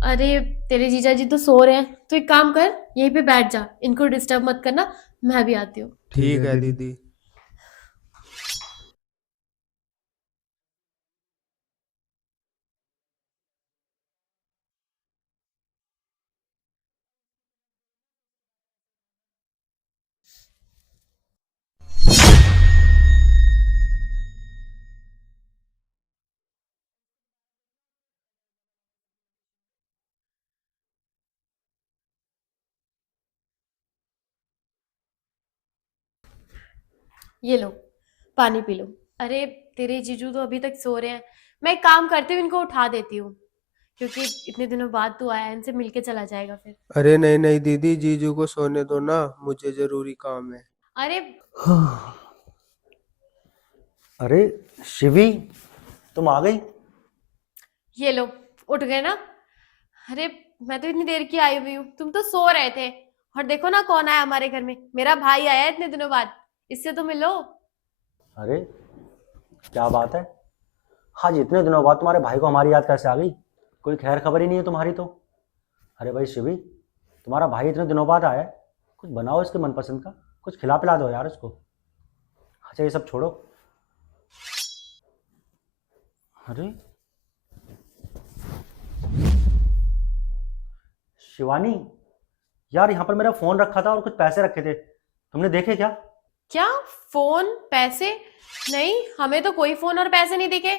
अरे तेरे जीजा जी तो सो रहे हैं, तो एक काम कर, यहीं पे बैठ जा, इनको डिस्टर्ब मत करना। मैं भी आती हूँ। ठीक है दीदी। ये लो, पानी पी लो। अरे तेरे जीजू तो अभी तक सो रहे हैं। मैं एक काम करती हूँ, इनको उठा देती हूँ, क्योंकि इतने दिनों बाद तू आया है, इनसे मिलके चला जाएगा फिर। अरे नहीं नहीं दीदी, जीजू को सोने दो ना, मुझे जरूरी काम है। अरे अरे शिवी, तुम आ गई। ये लो, उठ गए ना। अरे मैं तो इतनी देर की आई हुई हूँ, तुम तो सो रहे थे। और देखो ना कौन आया हमारे घर में, मेरा भाई आया है इतने दिनों बाद। इससे तो मिलो। अरे क्या बात है, आज इतने दिनों बाद तुम्हारे भाई को हमारी याद कैसे आ गई? कोई खैर खबर ही नहीं है तुम्हारी तो। अरे भाई शिवी, तुम्हारा भाई इतने दिनों बाद आया है, कुछ बनाओ इसके मनपसंद का, कुछ खिला पिला दो यार इसको। अच्छा ये सब छोड़ो। अरे शिवानी, यार यहाँ पर मेरा फ़ोन रखा था और कुछ पैसे रखे थे, तुमने देखे क्या? क्या? फोन? पैसे? नहीं, हमें तो कोई फोन और पैसे नहीं दिखे।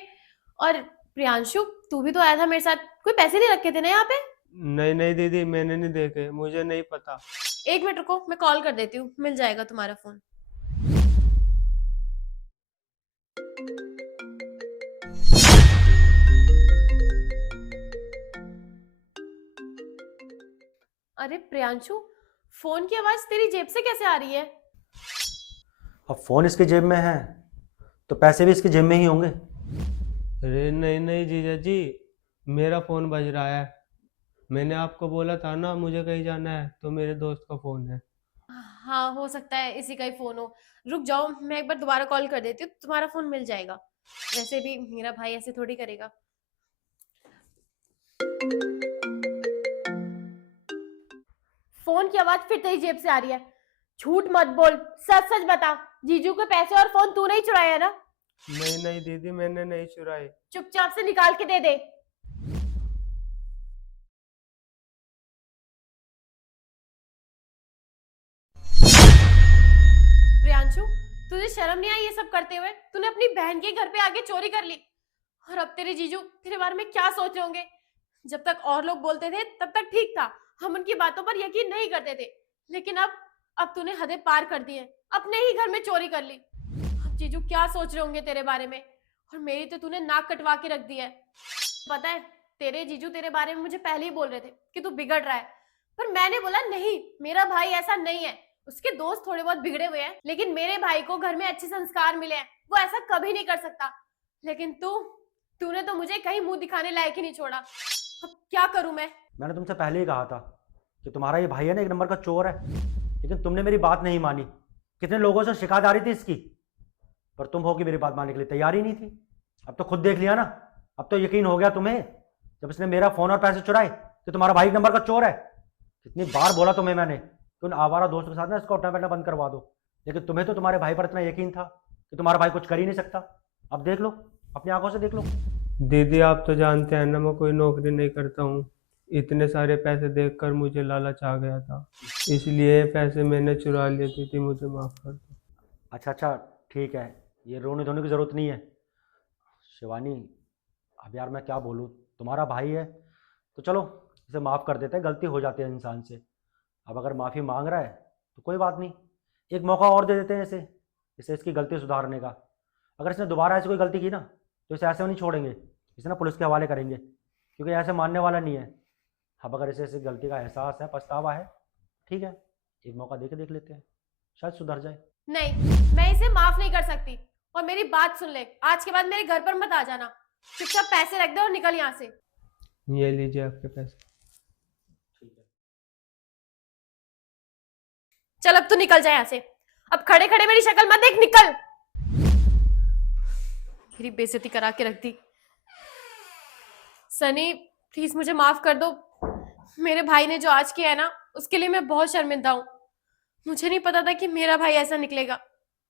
और प्रियांशु, तू भी तो आया था मेरे साथ, कोई पैसे नहीं रखे थे ना यहाँ पे? नहीं नहीं दीदी, मैंने नहीं देखे, मुझे नहीं पता। एक मिनट रुको, मैं कॉल कर देती हूँ, मिल जाएगा तुम्हारा फोन। अरे प्रियांशु, फोन की आवाज तेरी जेब से कैसे आ रही है? अब फ़ोन इसके जेब में है तो पैसे भी इसके जेब में ही होंगे। अरे नहीं नहीं जीजा जी, मेरा फोन बज रहा है। मैंने आपको बोला था ना मुझे कहीं जाना है, तो मेरे दोस्त का फोन है। हाँ, हो सकता है इसी का ही फोन हो। रुक जाओ, मैं एक बार दोबारा कॉल कर देती हूँ, तुम्हारा फोन मिल जाएगा। वैसे भी मेरा भाई ऐसे थोड़ी करेगा। फोन की आवाज फिर तेरी जेब से आ रही है। झूठ मत बोल, सच सच बता। जीजू के पैसे और फोन तूने ही चुराया है ना? नहीं नहीं दीदी, मैंने नहीं चुराए। चुपचाप से निकाल के दे दे। प्रियांशु, तुझे शर्म नहीं आई ये सब करते हुए? तूने अपनी बहन के घर पे आके चोरी कर ली। और अब तेरे जीजू तेरे बारे में क्या सोच रहे होंगे? जब तक और लोग बोलते थे तब तक ठीक था, हम उनकी बातों पर यकीन नहीं करते थे। लेकिन अब तूने हदें पार कर दी हैं, अपने ही घर में चोरी कर ली। अब जीजू क्या सोच रहे होंगे तेरे बारे में? और मेरी तो तूने नाक कटवा के रख दी है। पता है, तेरे जीजू तेरे बारे में मुझे पहले ही बोल रहे थे कि तू बिगड़ रहा है। पर मैंने बोला नहीं, मेरा भाई ऐसा नहीं है। उसके दोस्त थोड़े बहुत बिगड़े हुए हैं, लेकिन मेरे भाई को घर में अच्छे संस्कार मिले हैं, वो ऐसा कभी नहीं कर सकता। लेकिन तूने तो मुझे कहीं मुंह दिखाने लायक ही नहीं छोड़ा। अब क्या करूं मैं? मैंने तुमसे पहले ही कहा था कि तुम्हारा ये भाई है ना, एक नंबर का चोर है, लेकिन तुमने मेरी बात नहीं मानी। कितने लोगों से शिकायत आ रही थी इसकी, पर तुम हो कि मेरी बात मानने के लिए तैयार ही नहीं थी। अब तो खुद देख लिया ना, अब तो यकीन हो गया तुम्हें, जब इसने मेरा फोन और पैसे चुराए तो तुम्हारा भाई एक नंबर का चोर है। कितनी बार बोला तुम्हें मैंने कि उन आवारा दोस्तों के साथ ना इसको उठना बैठना बंद करवा दो, लेकिन तुम्हें तो तुम्हारे भाई पर इतना यकीन था कि तुम्हारा भाई कुछ कर ही नहीं सकता। अब देख लो, अपनी आंखों से देख लो। दीदी आप तो जानते हैं ना, मैं कोई नौकरी नहीं करता हूँ। इतने सारे पैसे देखकर मुझे लालच आ गया था, इसलिए पैसे मैंने चुरा लिए। दीदी मुझे माफ कर दो। अच्छा अच्छा, ठीक है, ये रोने धोने की ज़रूरत नहीं है। शिवानी, अब यार मैं क्या बोलूँ, तुम्हारा भाई है तो चलो इसे माफ़ कर देते हैं, गलती हो जाती है इंसान से। अब अगर माफ़ी मांग रहा है तो कोई बात नहीं, एक मौका और दे देते हैं इसे, इसे इसकी गलती सुधारने का। अगर इसने दोबारा ऐसी कोई गलती की ना तो इसे ऐसे नहीं छोड़ेंगे, इसे ना पुलिस के हवाले करेंगे, क्योंकि ऐसे मानने वाला नहीं है। अब अगर इसे इस गलती का एहसास है, पछतावा है, ठीक है, एक मौका दे के देख लेते हैं, शायद सुधर जाए। नहीं, मैं इसे माफ नहीं कर सकती। और मेरी बात सुन ले, आज के बाद मेरे घर पर मत आ जाना। चुपचाप पैसे रख दे और निकल यहाँ से। ये लीजिए आपके पैसे। ठीक है। चल अब तू निकल जा यहाँ से। अब खड़े खड़े मेरी शक्ल मत देख, निकल। मेरी बेइज्जती करा के रख दी। सनी, प्लीज मुझे माफ कर दो। मेरे भाई ने जो आज किया है ना, उसके लिए मैं बहुत शर्मिंदा हूँ। मुझे नहीं पता था कि मेरा भाई ऐसा निकलेगा।